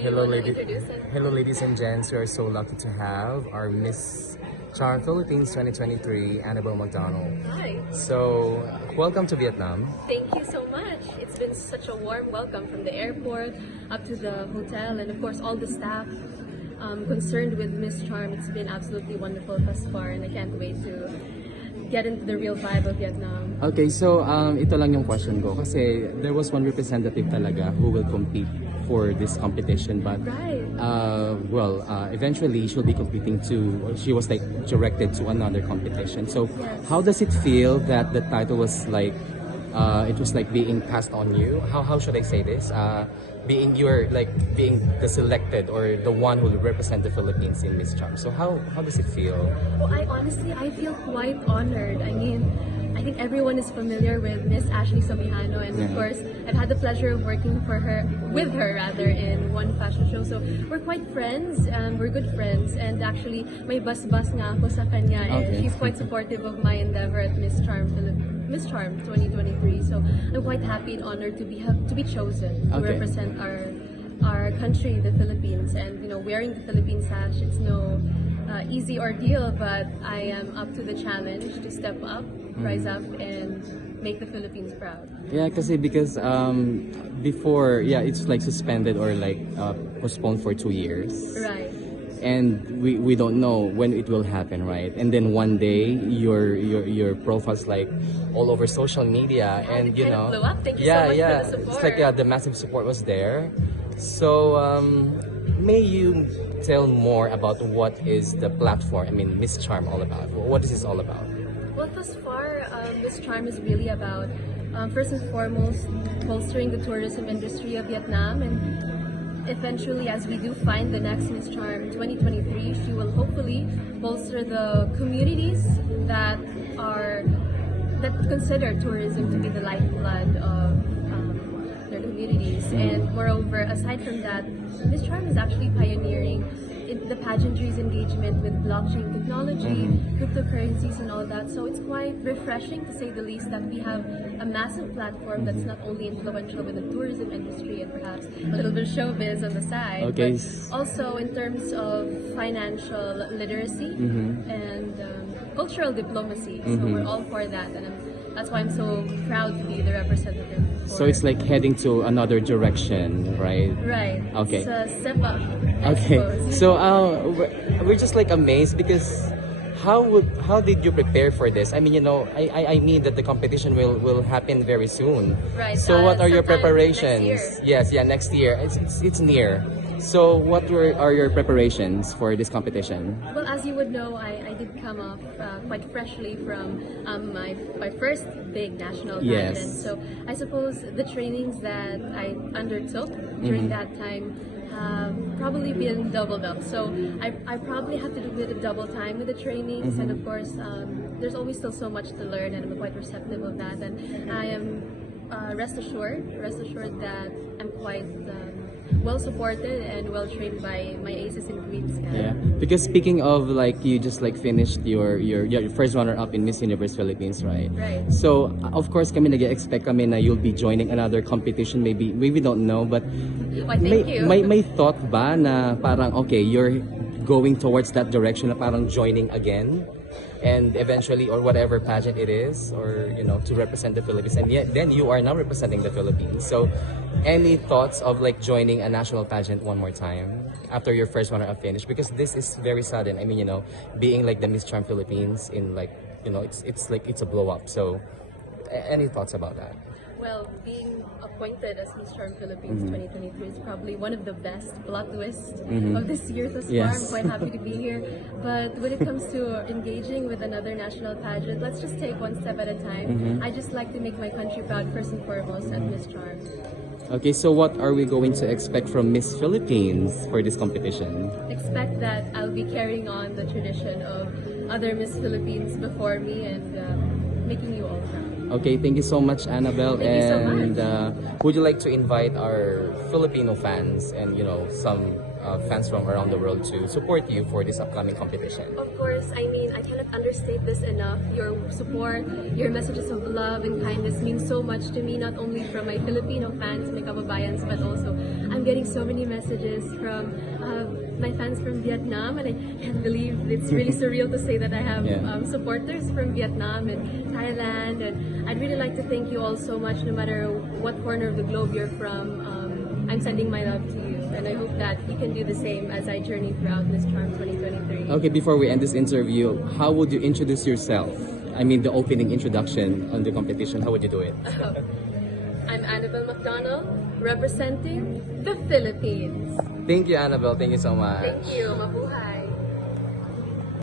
you Hello, want to lady. introduce it? Hello, ladies and gents. We are so lucky to have our Miss Charm Philippines 2023, Annabelle McDonell. Hi. So, welcome to Vietnam. Thank you so much. It's been such a warm welcome from the airport up to the hotel and of course all the staff concerned with Miss Charm. It's been absolutely wonderful thus far and I can't wait to get into the real vibe of Vietnam. Okay, so ito lang yung question ko kasi there was one representative talaga who will compete for this competition, but Right. eventually she'll be competing she was like directed to another competition. So Yes. how does it feel that the title was like it was like being Passed on you. How should I say this? Being the selected or the one who will represent the Philippines in Miss Charm. So how does it feel? Well, I feel quite honored. I mean, I think everyone is familiar with Miss Ashley Samihano, and of Yeah. course, I've had the pleasure of working with her in one fashion show. So we're quite friends. We're good friends, and actually, may bas-bas nga ako sa kanya, and Okay. she's quite supportive of my endeavor at Miss Charm 2023. So I'm quite happy and honored to be chosen to Okay. represent our country, the Philippines, and wearing the Philippine sash. It's no easy ordeal, but I am up to the challenge to step up, rise up, and make the Philippines proud. Yeah, because before it's like suspended or like postponed for 2 years. Right. And we don't know when it will happen, right? And then one day your profile's like All over social media, and It kind of blew up. Thank you so much for the support. It's like the massive support was there. So may you tell more about what is the platform? I mean, Miss Charm all about. What is this all about? Well, thus far, Miss Charm is really about, first and foremost, bolstering the tourism industry of Vietnam. And eventually, as we do find the next Miss Charm 2023, she will hopefully bolster the communities that consider tourism to be the lifeblood of their communities. And moreover, aside from that, Miss Charm is actually pioneering in the pageantry's engagement with blockchain technology, cryptocurrencies and all that. So it's quite refreshing, to say the least, that we have a massive platform that's not only influential with the tourism industry and perhaps a little bit of showbiz on the side, Okay. but also in terms of financial literacy and cultural diplomacy. So we're all for that, and that's why I'm so proud to be the representative. So it's like heading to another direction, right? Right. Okay. It's a step up. I Okay, suppose. so We're just like amazed because how did you prepare for this? I mean, I mean that the competition will happen very soon. Right, So what are your sometime preparations? next year. Yes, next year. It's near. So what are your preparations for this competition? Well, as you would know, I did come off quite freshly from my first big national Yes. pageant. So I suppose the trainings that I undertook during that time have probably been doubled up. So I probably have to do a bit of double time with the trainings, and of course, there's always still so much to learn, and I'm quite receptive of that. And I am rest assured that I'm quite well supported and well trained by my aces and queens. Yeah, because speaking of like you just like finished your first runner up in Miss Universe Philippines, right? Right. So of course kami nag-expect kami na you'll be joining another competition, maybe we don't know, but Why, thank you. may thought ba na parang okay, you're going towards that direction na parang joining again, and eventually, or whatever pageant it is, or to represent the Philippines, and yet then you are now representing the Philippines. So any thoughts of like joining a national pageant one more time after your first runner-up finish? Because this is very sudden. I mean, being like the Miss Charm Philippines in like, it's like it's a blow up. So any thoughts about that? Well, being appointed as Miss Charm Philippines 2023 is probably one of the best plot twists of this year thus far. Yes. I'm quite happy to be here. But when it comes to engaging with another national pageant, let's just take one step at a time. I just like to make my country proud first and foremost at Miss Charm. Okay, so what are we going to expect from Miss Philippines for this competition? Expect that I'll be carrying on the tradition of other Miss Philippines before me and making you all proud. Okay, thank you so much, Annabelle. Thank you so and much. Would you like to invite our Filipino fans and some fans from around the world to support you for this upcoming competition? Of course, I mean, I cannot understate this enough. Your support, your messages of love and kindness mean so much to me, not only from my Filipino fans, my kababayans, but also I'm getting so many messages from my fans from Vietnam, and I can't believe it's really surreal to say that I have supporters from Vietnam and Thailand, and I'd really like to thank you all so much, no matter what corner of the globe you're from. I'm sending my love to you, and I hope that you can do the same as I journey throughout Miss Charm 2023. Okay, before we end this interview, how would you introduce yourself? I mean, the opening introduction on the competition. How would you do it? I'm Annabelle McDonell, representing the Philippines. Thank you, Annabelle. Thank you so much. Thank you. Mabuhay.